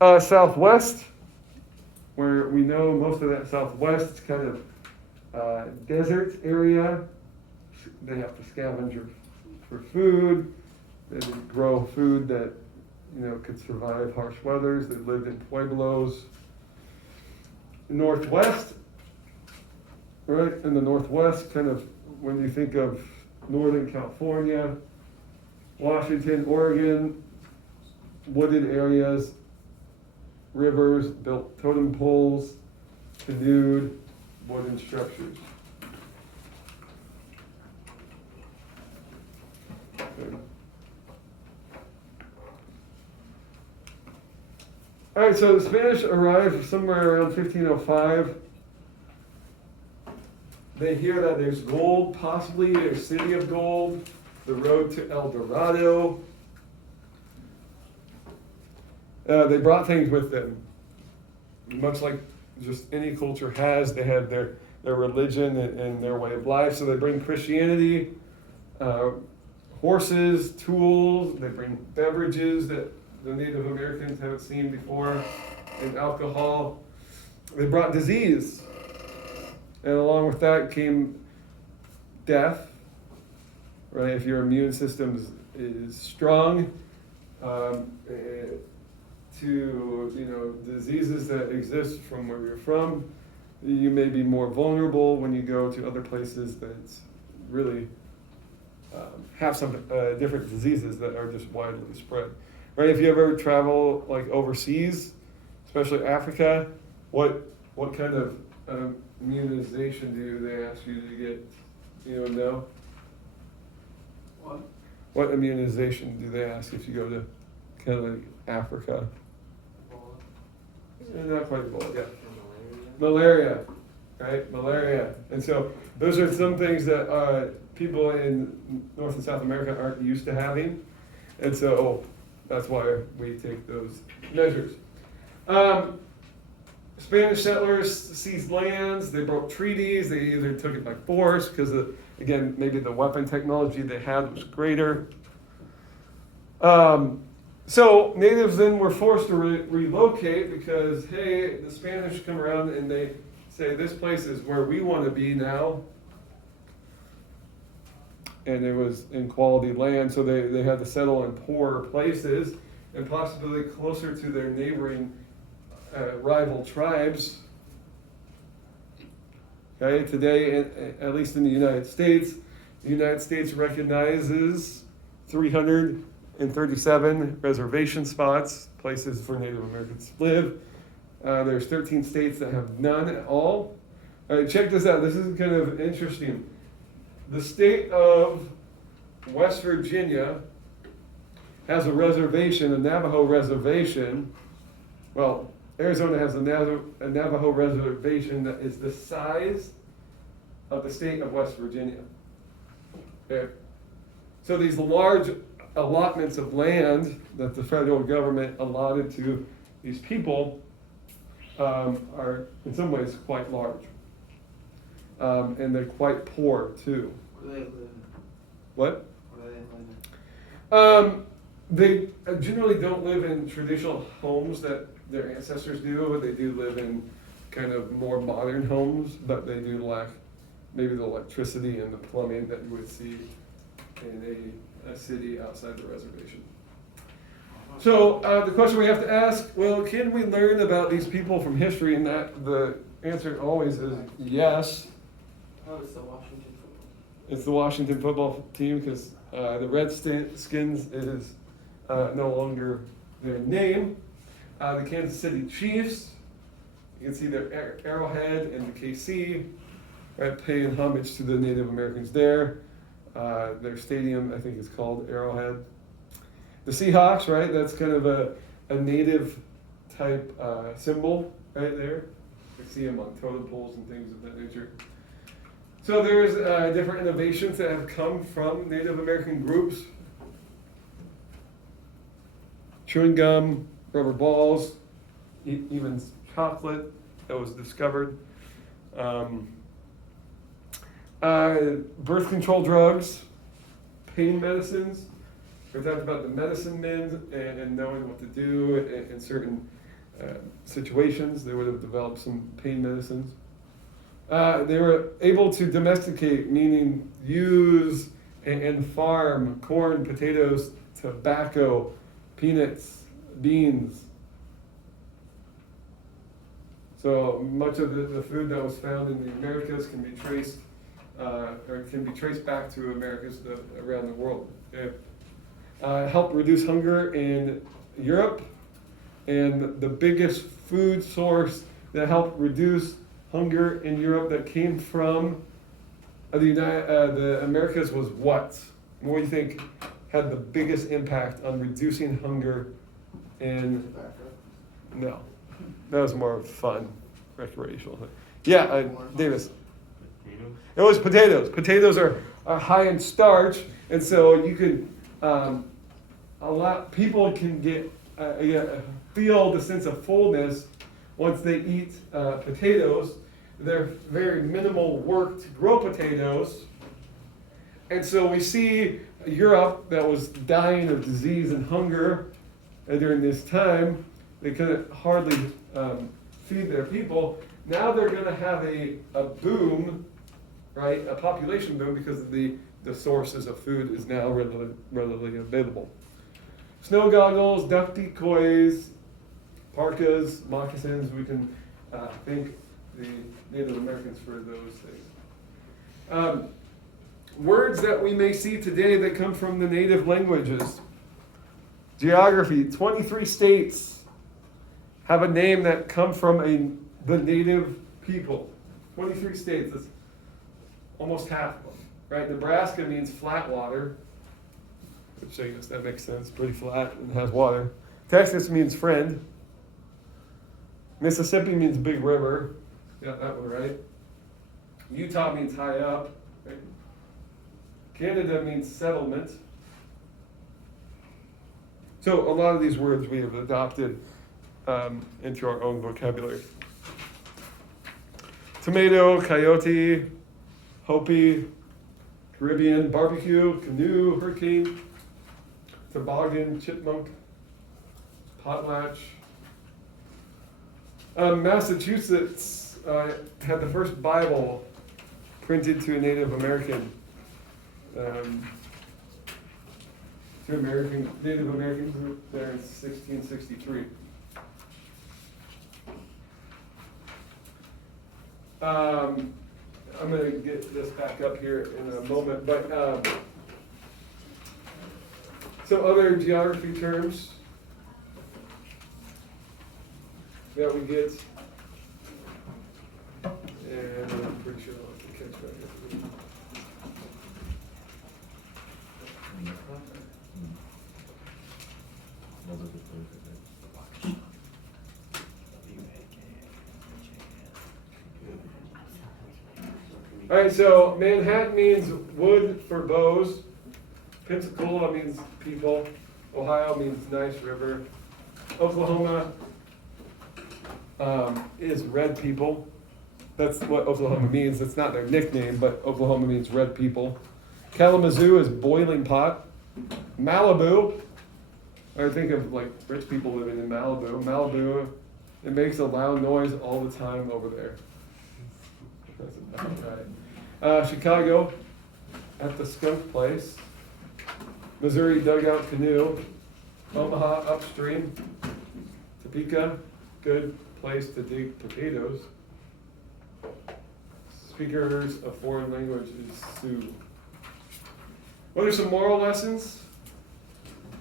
Southwest, where we know most of that Southwest is kind of desert area. They have to scavenge for food. They grow food that could survive harsh weathers. They lived in pueblos. Northwest, right? In the Northwest, kind of when you think of Northern California, Washington, Oregon, wooded areas, rivers, built totem poles, canoed, wooden structures. Okay. All right, so the Spanish arrived somewhere around 1505. They hear that there's gold, possibly a city of gold, the road to El Dorado. They brought things with them, much like just any culture has. They have their religion and their way of life. So they bring Christianity, horses, tools. They bring beverages that the Native Americans haven't seen before, and alcohol. They brought disease, and along with that came death. Right, if your immune system is strong, to diseases that exist from where you're from, you may be more vulnerable when you go to other places that really have some different diseases that are just widely spread. Right, if you ever travel like overseas, especially Africa, what kind of immunization do they ask you to get? No? What immunization do they ask if you go to kind of like Africa? Not quite Ebola, yeah. Malaria, right? Malaria. And so those are some things that people in North and South America aren't used to having. And so that's why we take those measures. Spanish settlers seized lands, they broke treaties, they either took it by force because, again, maybe the weapon technology they had was greater. So natives then were forced to relocate because, hey, the Spanish come around and they say, this place is where we want to be now. And it was in quality land, so they had to settle in poorer places and possibly closer to their neighboring rival tribes. Okay, today, at least in the United States recognizes 337 reservation spots, places for Native Americans to live. There's 13 states that have none at all. All right, check this out. This is kind of interesting. The state of West Virginia has a reservation, a Navajo reservation. Well, Arizona has a Navajo reservation that is the size of the state of West Virginia. Okay. So these large allotments of land that the federal government allotted to these people are in some ways quite large. And they're quite poor too. Where do they live? What? Where do they live? They generally don't live in traditional homes that their ancestors do. They do live in kind of more modern homes, but they do lack maybe the electricity and the plumbing that you would see in a city outside the reservation. So the question we have to ask, well, can we learn about these people from history? And that the answer always is yes. Oh, it's the Washington football. It's the Washington football team because the Redskins is no longer their name. The Kansas City Chiefs, you can see their arrowhead and the KC, right, paying homage to the Native Americans there. Their stadium, I think, is called Arrowhead. The Seahawks, right, that's kind of a native type symbol right there. You see them on totem poles and things of that nature. So there's different innovations that have come from Native American groups. Chewing gum, rubber balls, even chocolate that was discovered. Birth control drugs, pain medicines. We talked about the medicine men and knowing what to do in certain situations. They would have developed some pain medicines. They were able to domesticate, meaning use and farm corn, potatoes, tobacco, peanuts, beans. So much of the food that was found in the Americas can be traced back to Americas around the world. Okay. Helped reduce hunger in Europe, and the biggest food source that helped reduce hunger in Europe that came from the Americas was what? What do you think had the biggest impact on reducing hunger in? Tobacco. No, that was more fun, recreational. Yeah, Davis. Potatoes? It was potatoes. Potatoes are high in starch, and so you could people can get feel the sense of fullness once they eat potatoes. They're very minimal work to grow potatoes, and so we see Europe that was dying of disease and hunger during this time. They couldn't hardly feed their people. Now they're going to have a boom, right? A population boom because the sources of food is now readily available. Snow goggles, duck decoys, parkas, moccasins. We can thank the Native Americans for those things. Words that we may see today that come from the native languages. Geography, 23 states have a name that come from the native people. 23 states, that's almost half of them, right? Nebraska means flat water, which I guess that makes sense, pretty flat and has water. Texas means friend. Mississippi means big river. Got that one right. Utah means high up. Right? Canada means settlement. So a lot of these words we have adopted into our own vocabulary. Tomato, coyote, Hopi, Caribbean, barbecue, canoe, hurricane, toboggan, chipmunk, potlatch. Massachusetts had the first Bible printed to a Native American. Native American group there in 1663. I'm going to get this back up here in a moment, but some other geography terms that we get, and I'm pretty sure I'll have to catch back up. All right, so Manhattan means wood for bows. Pensacola means people. Ohio means nice river. Oklahoma is red people. That's what Oklahoma means. That's not their nickname, but Oklahoma means red people. Kalamazoo is boiling pot. Malibu, I think of like rich people living in Malibu. Malibu, it makes a loud noise all the time over there. That's about right. Chicago, at the skunk place. Missouri, dugout canoe. Omaha, upstream. Topeka, good place to dig potatoes. Speakers of foreign languages, Sioux. What are some moral lessons?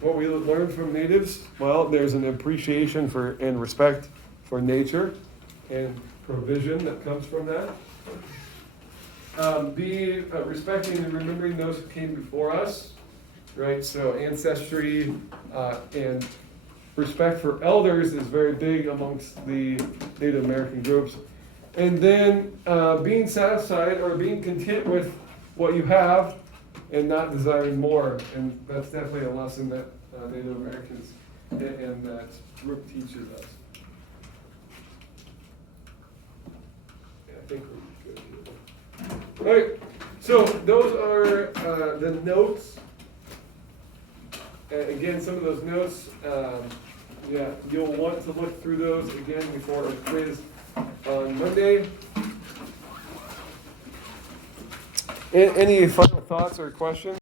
What we learned from natives? Well, there's an appreciation for and respect for nature and provision that comes from that. Be respecting and remembering those who came before us, right? So ancestry and respect for elders is very big amongst the Native American groups. And then being satisfied or being content with what you have and not desiring more. And that's definitely a lesson that Native Americans and that group teaches us. Yeah, I think we're good here. All right, so those are the notes. Again, some of those notes Yeah, you'll want to look through those again before our quiz on Monday. Any final thoughts or questions?